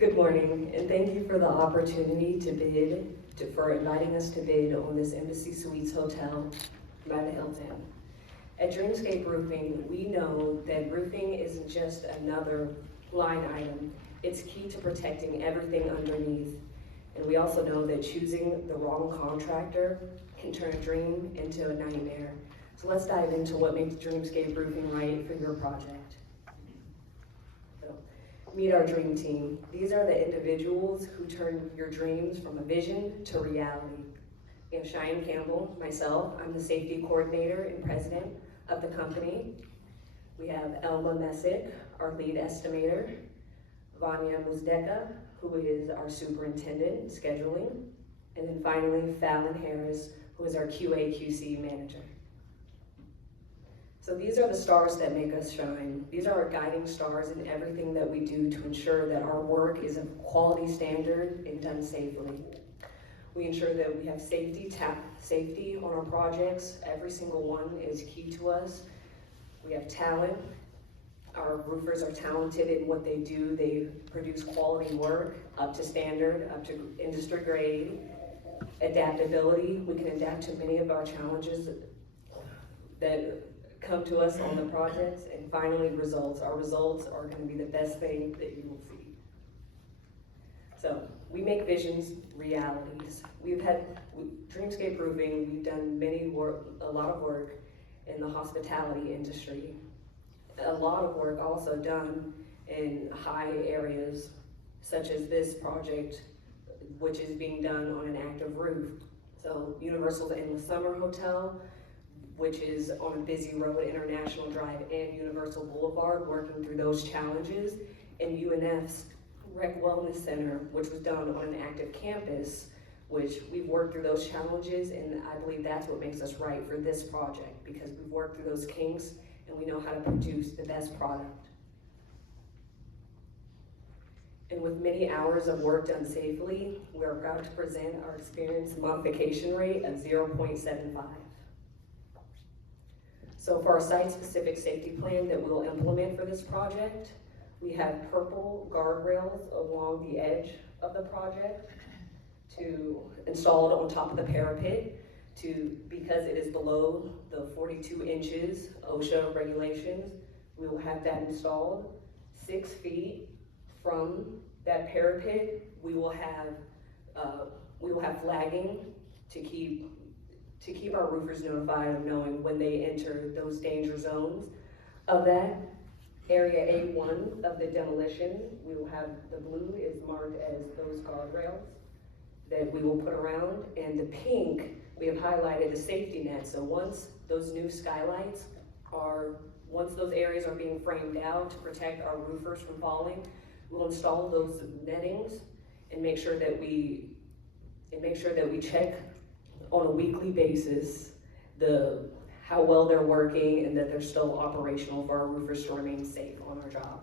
Good morning, and thank you for the opportunity for inviting us to bid on this Embassy Suites Hotel by the Hilton. At Dreamscape Roofing, we know that roofing isn't just another line item. It's key to protecting everything underneath. And we also know that choosing the wrong contractor can turn a dream into a nightmare. So let's dive into what makes Dreamscape Roofing right for your project. Meet our dream team. These are the individuals who turn your dreams from a vision to reality. We have Cheyenne Campbell, myself, I'm the safety coordinator and president of the company. We have Elma Messick, our lead estimator, Vanya Muzdeka, who is our superintendent scheduling, and then finally Fallon Harris, who is our QA/QC manager. So these are the stars that make us shine. These are our guiding stars in everything that we do to ensure that our work is of quality standard and done safely. We ensure that we have safety on our projects. Every single one is key to us. We have talent. Our roofers are talented in what they do. They produce quality work up to standard, up to industry grade. Adaptability, we can adapt to many of our challenges that come to us on the projects. And finally, results. Our results are going to be the best thing that you will see. So we make visions realities. Dreamscape Roofing, we've done a lot of work in the hospitality industry. A lot of work also done in high areas, such as this project, which is being done on an active roof. So Universal's Endless Summer Hotel, which is on a busy road, International Drive and Universal Boulevard, working through those challenges, and UNF's Rec Wellness Center, which was done on an active campus, which we've worked through those challenges, and I believe that's what makes us right for this project, because we've worked through those kinks and we know how to produce the best product. And with many hours of work done safely, we're proud to present our experience modification rate of 0.75. So for our site-specific safety plan that we'll implement for this project, we have purple guardrails along the edge of the project installed on top of the parapet because it is below the 42 inches OSHA regulations. We will have that installed. 6 feet from that parapet, we will have flagging to keep our roofers notified of knowing when they enter those danger zones of that. Area A1 of the demolition, we will have, the blue is marked as those guardrails that we will put around, and the pink, we have highlighted the safety net. So once those new skylights once those areas are being framed out to protect our roofers from falling, we'll install those nettings and make sure that we check on a weekly basis how well they're working and that they're still operational for our roofers to remain safe on our job.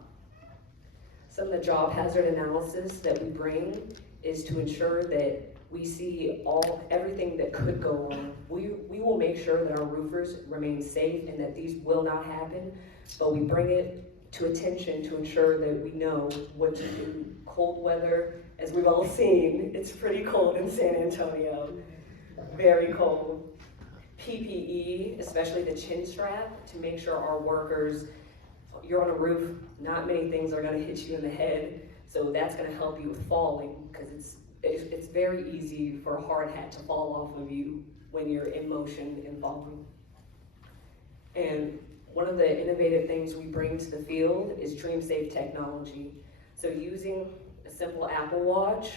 Some of the job hazard analysis that we bring is to ensure that we see everything that could go wrong. We will make sure that our roofers remain safe and that these will not happen, but we bring it to attention to ensure that we know what to do. Cold weather, as we've all seen, it's pretty cold in San Antonio. Very cold. PPE, especially the chin strap, to make sure our workers, you're on a roof, not many things are gonna hit you in the head, so that's gonna help you with falling, because it's very easy for a hard hat to fall off of you when you're in motion and falling. And one of the innovative things we bring to the field is DreamSafe technology. So using a simple Apple Watch,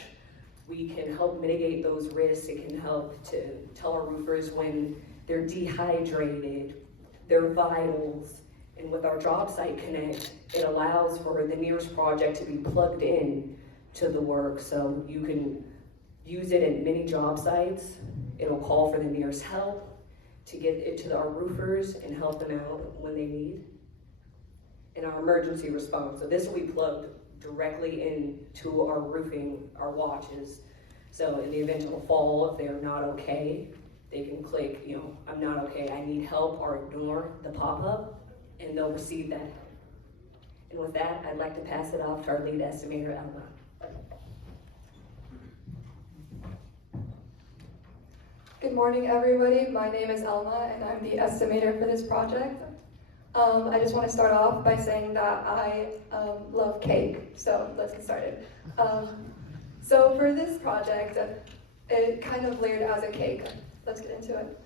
we can help mitigate those risks. It can help to tell our roofers when they're dehydrated, their vitals, and with our Job Site Connect, it allows for the nearest project to be plugged in to the work. So you can use it at many job sites. It'll call for the nearest help to get it to our roofers and help them out when they need. And our emergency response. So this will be plugged directly into our roofing, our watches. So in the event of a fall, if they're not okay, they can click, I'm not okay, I need help, or ignore the pop-up, and they'll receive that. And with that, I'd like to pass it off to our lead estimator, Elma. Good morning, everybody. My name is Elma, and I'm the estimator for this project. I just want to start off by saying that I love cake, so let's get started. So for this project, it kind of layered as a cake. Let's get into it.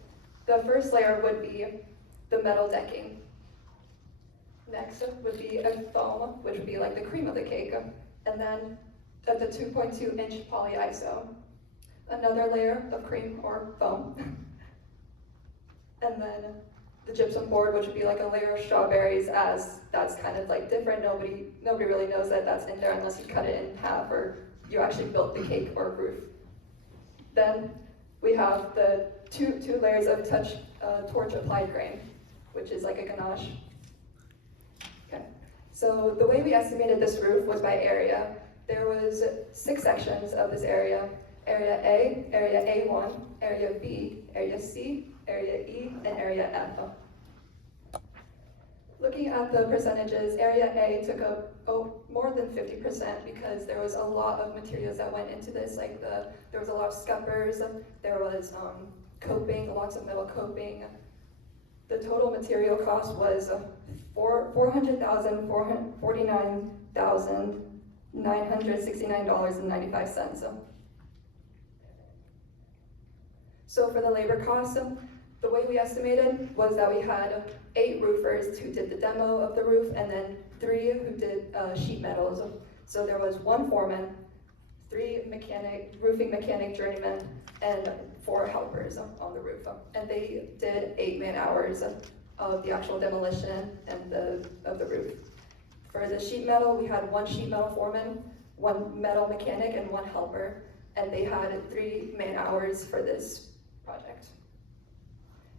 The first layer would be the metal decking. Next would be a foam, which would be like the cream of the cake, and then the 2.2-inch polyiso. Another layer of cream or foam, and then the gypsum board, which would be like a layer of strawberries, as that's kind of like different. Nobody really knows that that's in there unless you cut it in half or you actually built the cake or roof. Then we have the two layers of torch applied grain, which is like a ganache. Okay. So the way we estimated this roof was by area. There was 6 sections of this area. Area A, Area A1, Area B, Area C, Area E, and Area F. Looking at the percentages, Area A took up more than 50% because there was a lot of materials that went into this, like there was a lot of scuppers, there was coping, lots of metal coping. The total material cost was $400,969.95. So for the labor cost, the way we estimated was that we had 8 roofers who did the demo of the roof, and then 3 who did sheet metals. So there was 1 foreman, 3 roofing mechanic journeymen, and 4 helpers on the roof. And they did 8 man-hours of the actual demolition and of the roof. For the sheet metal, we had 1 sheet metal foreman, 1 metal mechanic, and 1 helper, and they had 3 man-hours for this project.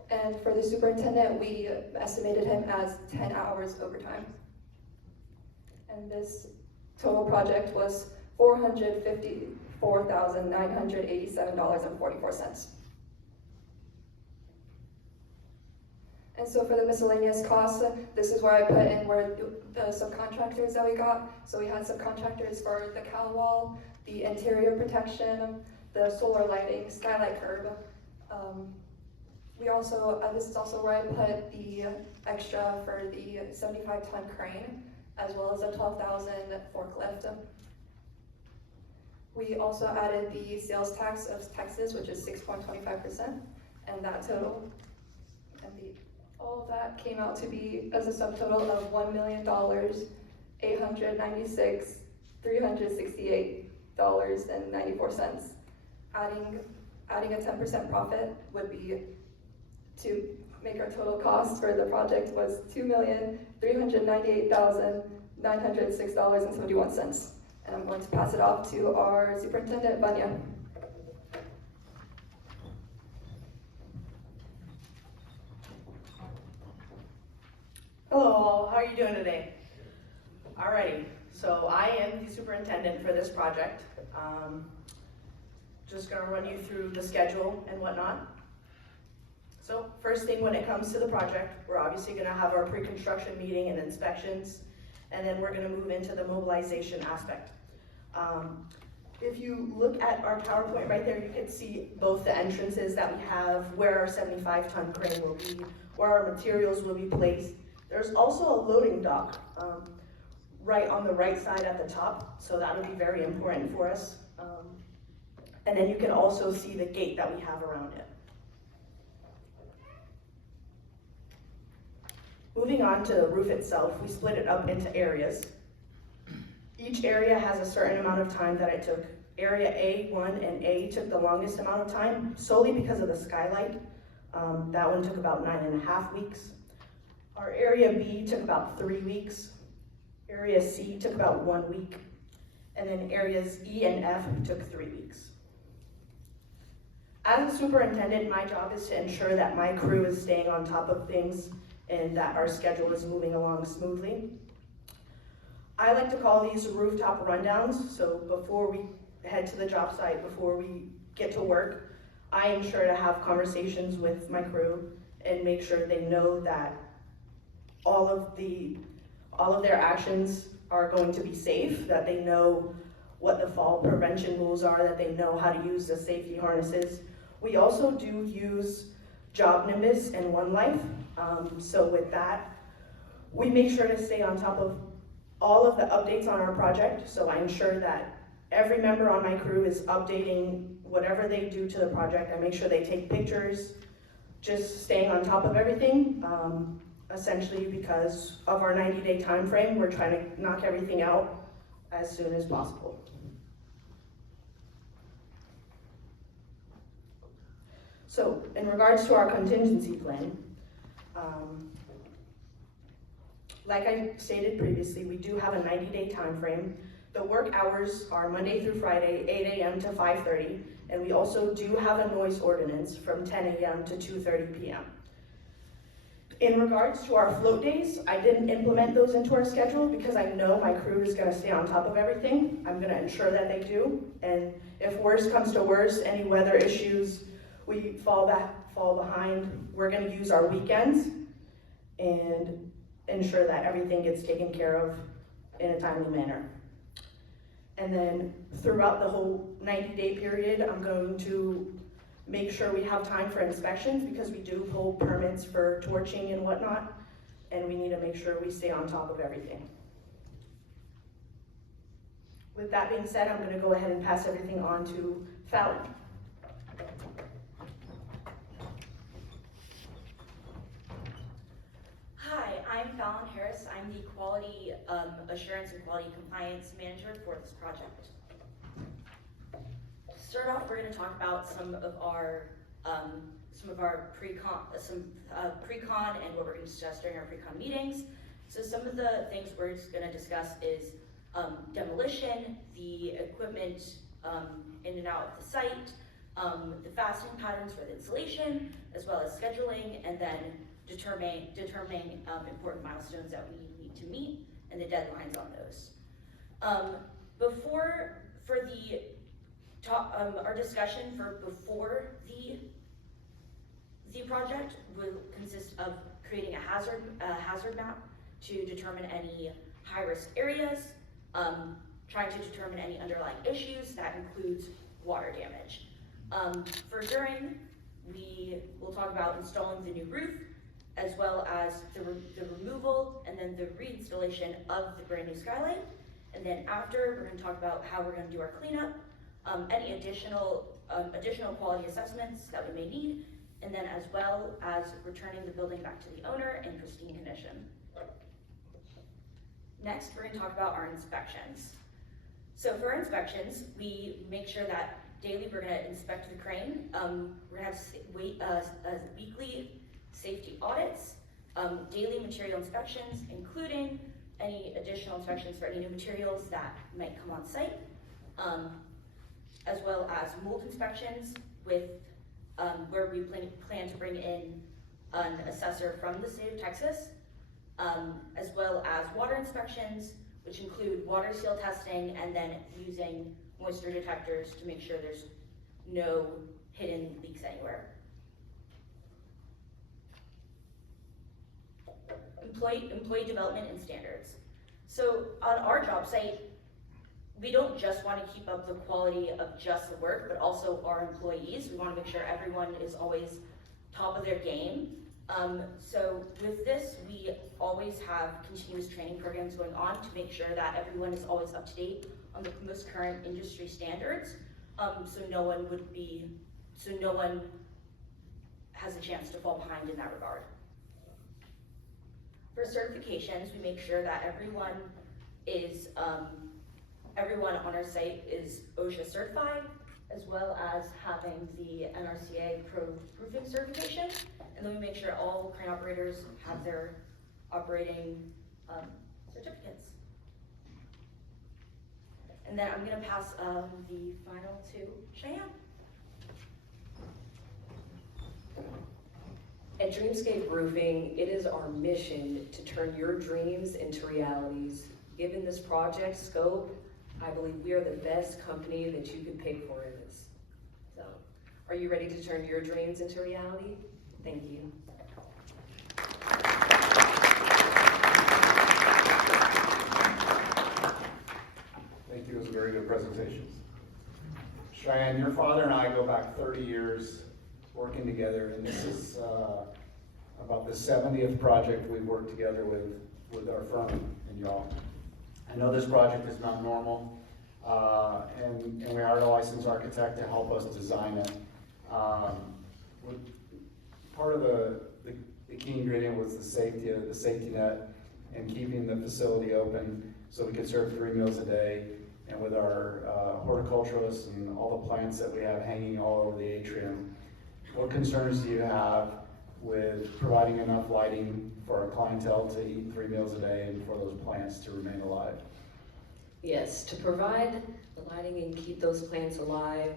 And for the superintendent, we estimated him as 10 hours overtime. And this total project was $454,987.44. And so for the miscellaneous costs, this is where I put in the subcontractors that we got. So we had subcontractors for the cowl wall, the interior protection, the solar lighting, skylight curb. We also, this is also where I put the extra for the 75-ton crane, as well as a 12,000 forklift. We also added the sales tax of Texas, which is 6.25%, and that total, and all of that came out to be as a subtotal of $1,896,368.94. Adding a 10% profit would be, to make our total cost for the project was $2,398,906.71. And I'm going to pass it off to our superintendent, Vanya. Hello all, how are you doing today? Alrighty, so I am the superintendent for this project. Just gonna run you through the schedule and whatnot. So first thing, when it comes to the project, we're obviously gonna have our pre-construction meeting and inspections, and then we're gonna move into the mobilization aspect. If you look at our PowerPoint right there, you can see both the entrances that we have, where our 75-ton crane will be, where our materials will be placed. There's also a loading dock right on the right side at the top, so that'll be very important for us. And then you can also see the gate that we have around it. Moving on to the roof itself, we split it up into areas. Each area has a certain amount of time that it took. Area A1 and A took the longest amount of time, solely because of the skylight. That one took about 9.5 weeks. Our area B took about 3 weeks. Area C took about 1 week. And then areas E and F took 3 weeks. As a superintendent, my job is to ensure that my crew is staying on top of things and that our schedule is moving along smoothly. I like to call these rooftop rundowns. So before we head to the job site, before we get to work, I ensure to have conversations with my crew and make sure they know that all of their actions are going to be safe, that they know what the fall prevention rules are, that they know how to use the safety harnesses. We also do use Job Nimbus and One Life. So with that, we make sure to stay on top of all of the updates on our project. So I ensure that every member on my crew is updating whatever they do to the project. I make sure they take pictures, just staying on top of everything. Essentially because of our 90-day time frame, we're trying to knock everything out as soon as possible. So in regards to our contingency plan, like I stated previously, we do have a 90-day time frame. The work hours are Monday through Friday, 8 a.m. to 5:30, and we also do have a noise ordinance from 10 a.m. to 2:30 p.m. In regards to our float days, I didn't implement those into our schedule because I know my crew is gonna stay on top of everything. I'm gonna ensure that they do, and if worse comes to worse, any weather issues, we fall behind, we're gonna use our weekends and ensure that everything gets taken care of in a timely manner. And then throughout the whole 90-day period, I'm going to make sure we have time for inspections because we do hold permits for torching and whatnot, and we need to make sure we stay on top of everything. With that being said, I'm gonna go ahead and pass everything on to Fallon. Hi, I'm Fallon Harris. I'm the Quality Assurance and Quality Compliance Manager for this project. To start off, we're going to talk about some of our pre-con and what we're going to discuss during our pre-con meetings. So some of the things we're going to discuss is demolition, the equipment in and out of the site, the fastening patterns for the installation, as well as scheduling, and then determining important milestones that we need to meet and the deadlines on those. Our discussion for before the project will consist of creating a hazard map to determine any high-risk areas, trying to determine any underlying issues. That includes water damage. For during, we will talk about installing the new roof, as well as the removal and then the reinstallation of the brand new skylight. And then after, we're going to talk about how we're going to do our cleanup, any additional quality assessments that we may need, and then as well as returning the building back to the owner in pristine condition. Next, we're going to talk about our inspections. So for our inspections, we make sure that daily we're going to inspect the crane. We're going to have weekly safety audits, daily material inspections, including any additional inspections for any new materials that might come on site, as well as mold inspections with where we plan to bring in an assessor from the state of Texas, as well as water inspections, which include water seal testing and then using moisture detectors to make sure there's no hidden leaks anywhere. Employee development and standards. So on our job site, we don't just want to keep up the quality of just the work, but also our employees. We want to make sure everyone is always top of their game. So with this, we always have continuous training programs going on to make sure that everyone is always up to date on the most current industry standards. So no one has a chance to fall behind in that regard. For certifications, we make sure that everyone on our site is OSHA certified, as well as having the NRCA Pro Roofing certification. And then we make sure all crane operators have their operating certificates. And then I'm going to pass the final to Cheyenne. At Dreamscape Roofing, it is our mission to turn your dreams into realities. Given this project scope, I believe we are the best company that you could pick for this. So, are you ready to turn your dreams into reality? Thank you. Thank you. It was a very very good presentations. Cheyenne, your father and I go back 30 years working together, and this is about the 70th project we've worked together with our firm and y'all. I know this project is not normal, and we hired a licensed architect to help us design it. Part of the key ingredient was the safety net and keeping the facility open so we could serve 3 meals a day. And with our horticulturalists and all the plants that we have hanging all over the atrium, what concerns do you have with providing enough lighting for our clientele to eat 3 meals a day and for those plants to remain alive? Yes, to provide the lighting and keep those plants alive,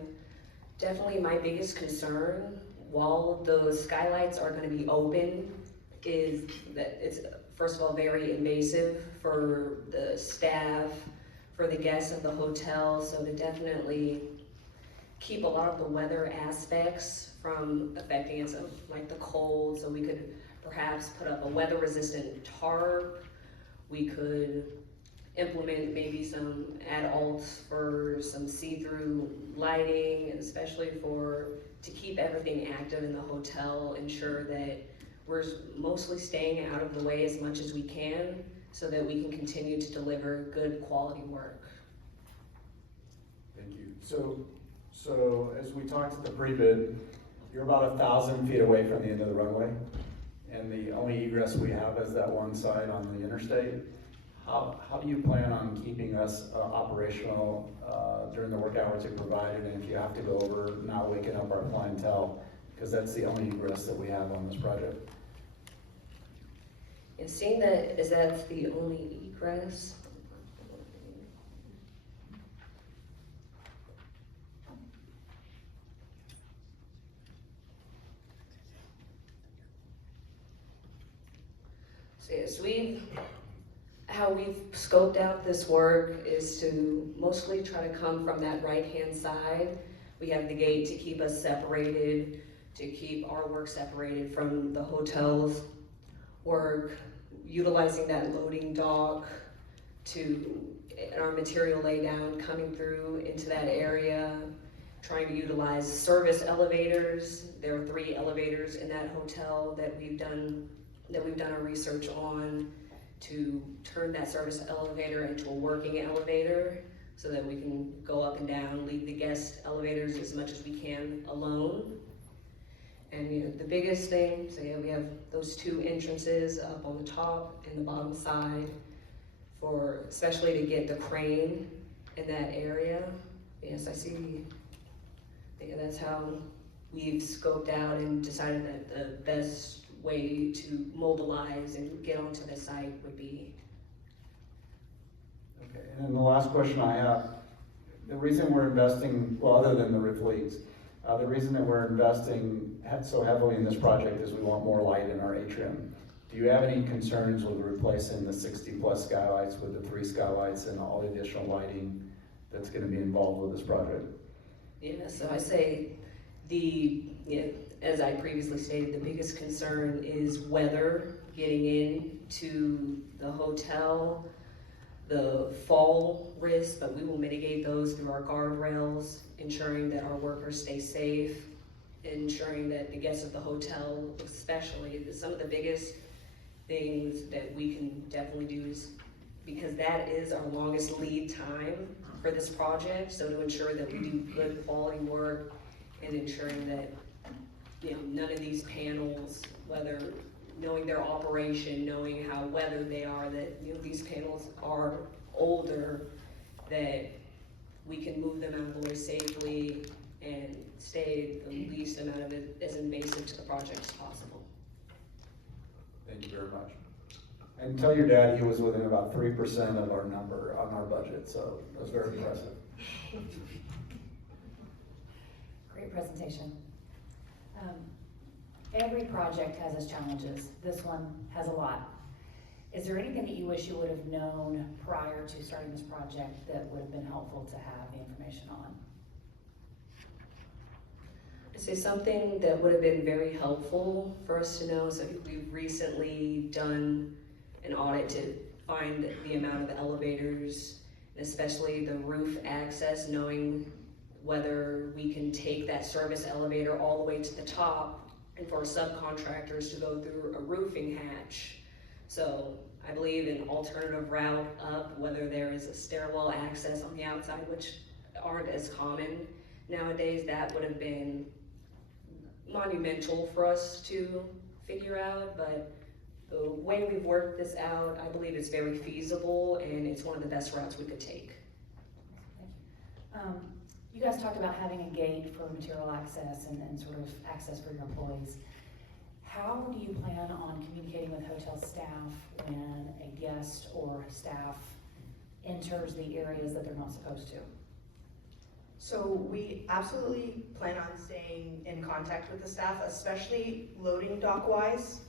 definitely my biggest concern, while those skylights are gonna be open, is that it's, first of all, very invasive for the staff, for the guests of the hotel, so to definitely keep a lot of the weather aspects from affecting us, like the cold, so we could perhaps put up a weather-resistant tarp. We could implement maybe some add-alts for some see-through lighting, and especially to keep everything active in the hotel, ensure that we're mostly staying out of the way as much as we can so that we can continue to deliver good quality work. Thank you. So as we talked at the pre-bid, you're about 1,000 feet away from the end of the runway, and the only egress we have is that one side on the interstate. How do you plan on keeping us operational during the work hours you provided, and if you have to go over, not waking up our clientele, because that's the only egress that we have on this project? And seeing that, is that the only egress? So yes, how we've scoped out this work is to mostly try to come from that right-hand side. We have the gate to keep us separated, to keep our work separated from the hotel's work, utilizing that loading dock to our material laydown, coming through into that area, trying to utilize service elevators. There are 3 elevators in that hotel that we've done our research on, to turn that service elevator into a working elevator so that we can go up and down, leave the guest elevators as much as we can alone. And the biggest thing, so we have those 2 entrances up on the top and the bottom side especially to get the crane in that area. Yes, I see. That's how we've scoped out and decided that the best way to mobilize and get onto the site would be. Okay, and then the last question I have, the reason we're investing, well, other than the roof leaks, the reason that we're investing so heavily in this project is we want more light in our atrium. Do you have any concerns with replacing the 60+ skylights with the 3 skylights and all the additional lighting that's going to be involved with this project? Yeah, so I say as I previously stated, the biggest concern is weather getting into the hotel, the fall risk, but we will mitigate those through our guardrails, ensuring that our workers stay safe, ensuring that the guests of the hotel, especially, some of the biggest things that we can definitely do is, because that is our longest lead time for this project, so to ensure that we do good quality work and ensuring that none of these panels, whether knowing their operation, knowing how weathered they are, that these panels are older, that we can move them out of the way safely and stay the least amount of it as invasive to the project as possible. Thank you very much. And tell your dad he was within about 3% of our number on our budget, so that was very impressive. Great presentation. Every project has its challenges. This one has a lot. Is there anything that you wish you would have known prior to starting this project that would have been helpful to have the information on? I'd say something that would have been very helpful for us to know, so we've recently done an audit to find the amount of elevators and especially the roof access, knowing whether we can take that service elevator all the way to the top and for subcontractors to go through a roofing hatch. So I believe an alternative route up, whether there is a stairwell access on the outside, which aren't as common nowadays, that would have been monumental for us to figure out, but the way we've worked this out, I believe it's very feasible and it's one of the best routes we could take. You guys talked about having a gate for material access and sort of access for your employees. How do you plan on communicating with hotel staff when a guest or staff enters the areas that they're not supposed to? So we absolutely plan on staying in contact with the staff, especially loading dock wise.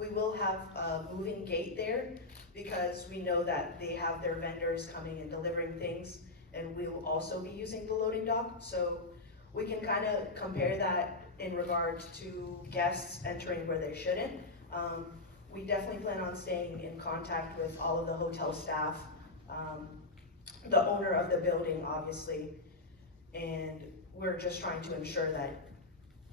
We will have a moving gate there because we know that they have their vendors coming and delivering things, and we will also be using the loading dock. So we can kind of compare that in regards to guests entering where they shouldn't. We definitely plan on staying in contact with all of the hotel staff, the owner of the building, obviously, and we're just trying to ensure that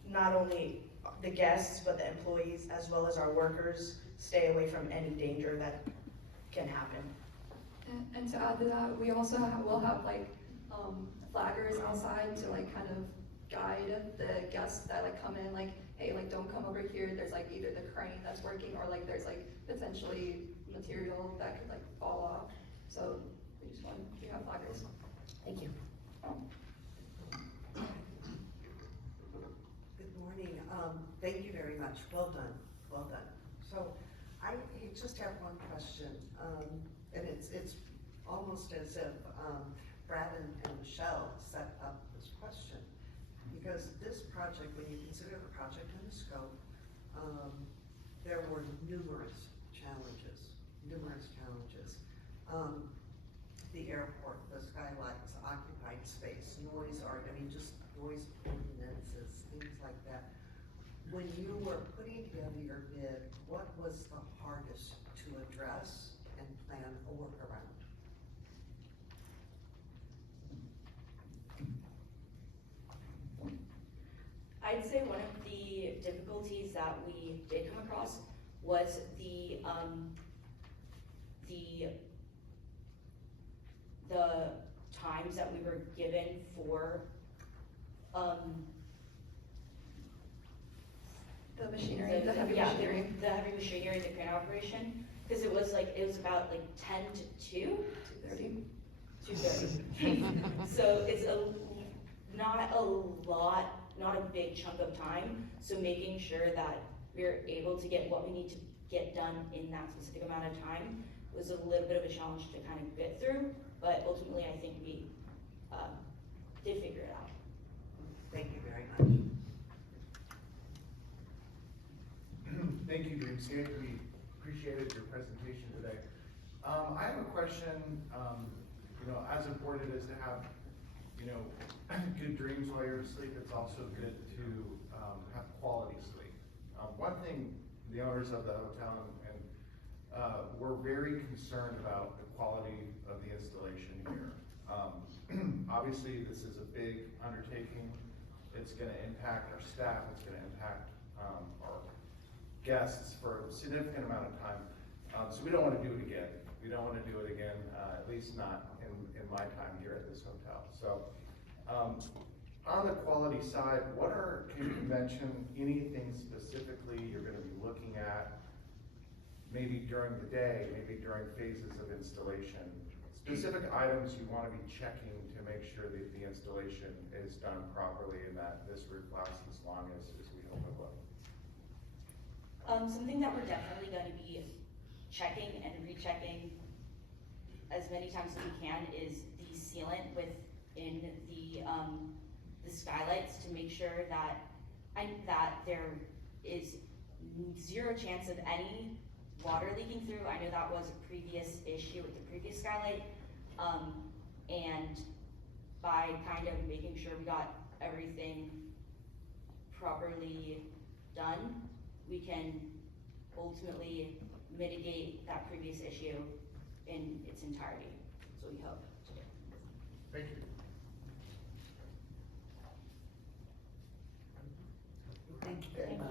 not only the guests, but the employees, as well as our workers, stay away from any danger that can happen. And to add to that, we also will have like flaggers outside to like kind of guide the guests that like come in, like, hey, like don't come over here, there's like either the crane that's working or like there's like potentially material that could like fall off. So we just want to have flaggers. Thank you. Good morning. Thank you very much. Well done. Well done. So I just have one question, and it's almost as if Brad and Michelle set up this question, because this project, when you consider the project and the scope, there were numerous challenges. The airport, the skylights, occupied space, noise, just noise ordinances, things like that. When you were putting together your bid, what was the hardest to address and plan a workaround? I'd say one of the difficulties that we did come across was the times that we were given for, The machinery, the heavy machinery. the heavy machinery, the crane operation, because it was about like 10 to 2? 2:30. 2:30. So it's not a big chunk of time, so making sure that we're able to get what we need to get done in that specific amount of time was a little bit of a challenge to kind of get through, but ultimately I think we did figure it out. Thank you very much. Thank you, Dreamscape. We appreciated your presentation today. I have a question. As important it is to have, good dreams while you're asleep, it's also good to have quality sleep. One thing the owners of the hotel and were very concerned about the quality of the installation here. Obviously, this is a big undertaking. It's going to impact our staff. It's going to impact our guests for a significant amount of time. So we don't want to do it again. We don't want to do it again, at least not in my time here at this hotel. So on the quality side, can you mention anything specifically you're going to be looking at, maybe during the day, maybe during phases of installation? Specific items you want to be checking to make sure that the installation is done properly and that this roof lasts as long as we hope it will. Something that we're definitely going to be checking and rechecking as many times as we can is the sealant within the skylights, to make sure that there is zero chance of any water leaking through. I know that was a previous issue with the previous skylight, and by kind of making sure we got everything properly done, we can ultimately mitigate that previous issue in its entirety. So we hope to Thank you. Thank you very much.